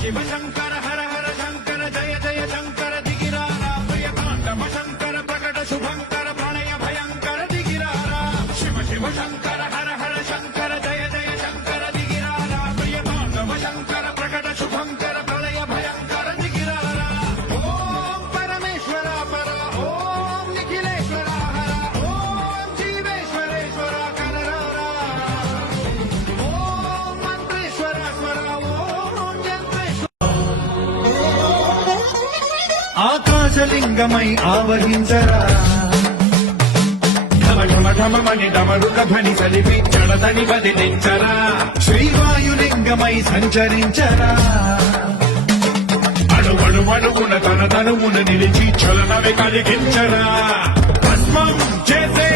శివ శంకర హర హర శంకర జయ జయ శంకర దిగిరారా ప్రియ తాండవ శంకర ప్రకట శుభంకర ప్రణయ భయంకర దిగిరారా శివ శివ శంకర హర హర శంకర జయ జయ శంకర దిగిరారా ప్రియ తాండవ శంకర ప్రకట శుభంకర ప్రళయ భయంకర దిగిరారా ఓం పరమేశ్వర పర ఓం నిఖిలేశ్వర హర ఓం జీవేశ్వరేశ్వర కరరారా ఓం మంత్రేశ్వర స్వర ఓం యంత్రేశ్వర ఆకాశలింగమై ఆవహించరా ఢమ ఢమ ఢమమని డమరుక ధ్వని సలిపి జడదని బదిలించరా శ్రీవాయులింగమై సంచరించరా అడుగున తన తనువును నిలిచి చలనవి కలిగించరా భస్మం చేసే